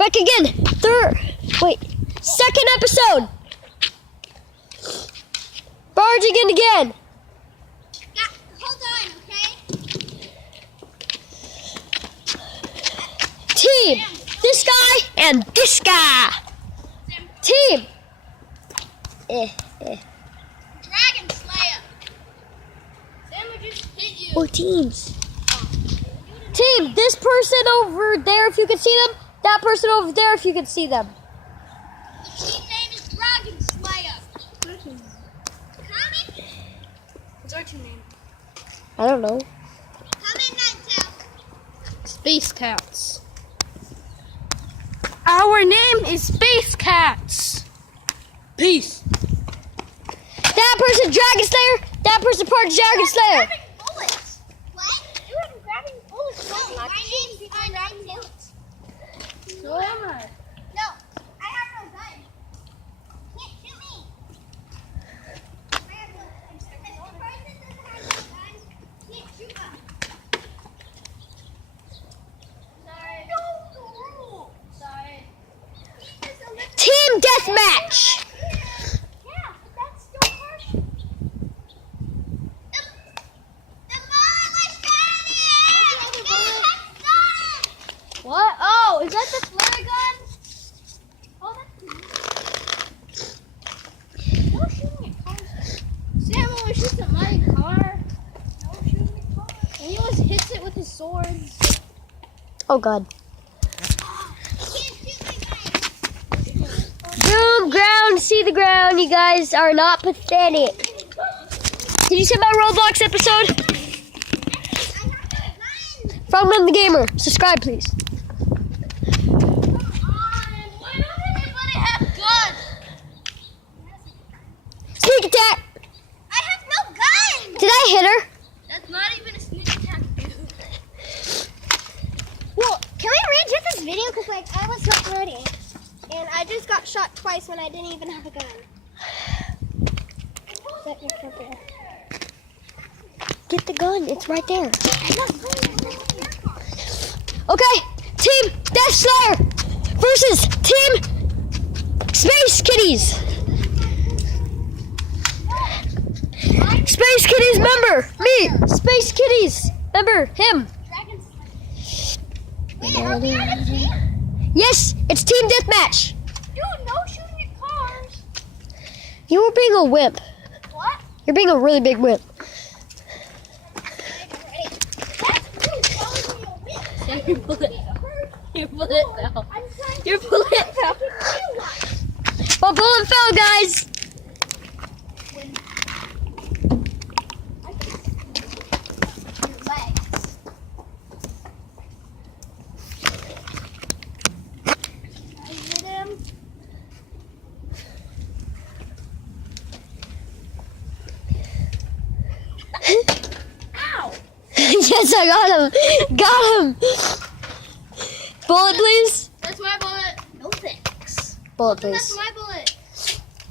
Back again. Second episode. Barging in again. Hold on, okay? Team. This guy and this guy. Team. Dragon Slayer. Sam would just hit you. Or teams. Team, this person over there if you can see them. That person over there if you can see them. The team name is Dragon Slayer. Comment? What's our team name? I don't know. Comment Ninetale. Space Cats. Our name is Space Cats. Peace. That person Dragon Slayer. That person part of Dragon Slayer. Grabbing bullets. What? You are grabbing bullets. No, my name's grabbing bullets. So am I. No, I have no gun. Can't shoot me. I have no gun. If the person doesn't have no gun, can't shoot us. Sorry. No, the rule. Sorry. Team deathmatch. Yeah, but that's still partial. The bullet was shining! What? Oh, is that the flare gun? Oh, that's nice. No shooting at cars. Sam always shoots at my car. No shooting at cars. And he always hits it with his swords. Oh God. Can't shoot me, guys. Boom, ground, see the ground. You guys are not pathetic. Did you see my Roblox episode? I have no gun. From the Gamer. Subscribe, please. Come on. Why don't everybody have guns? Sneak attack. I have no gun. Did I hit her? That's not even a sneak attack, dude. Well, can we redo this video? Because, like, I was not ready. And I just got shot twice when I didn't even have a gun. Set your foot there. Get the gun. It's right there. I'm not playing. Okay. Team Death Slayer versus Team Space Kitties. Space Kitties member. Me. Space Kitties member. Him. Dragon Slayer. Wait, are we on a team? Yes, it's Team Deathmatch. Dude, no shooting at cars. You were being a wimp. What? You're being a really big wimp. That's really calling me a witch. Sam, your bullet. Your bullet fell. I'm trying Your bullet fell. to realize. But bullet fell, guys. I can see your legs. I hit him. Ow! Yes, I got him. Got him. Bullet, please. That's my bullet. No thanks. Bullet, That's please. my bullet.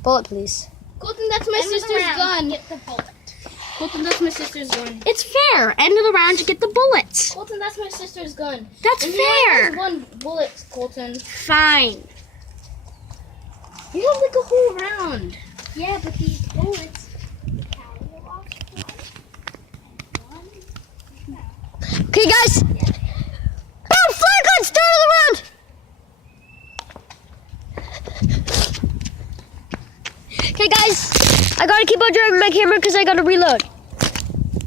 Bullet, please. Colton, that's my End of the sister's round, gun. Get the bullet. Colton, that's my sister's gun. It's fair. End of the round, you get the bullets. Colton, that's my sister's gun. That's And you only fair. have one bullet, Colton. Fine. You have like a whole round. Yeah, but these bullets carry a lot of Okay, guys. Boom! Flare gun, start of the round. Okay, guys. I gotta keep on driving my camera because I gotta reload.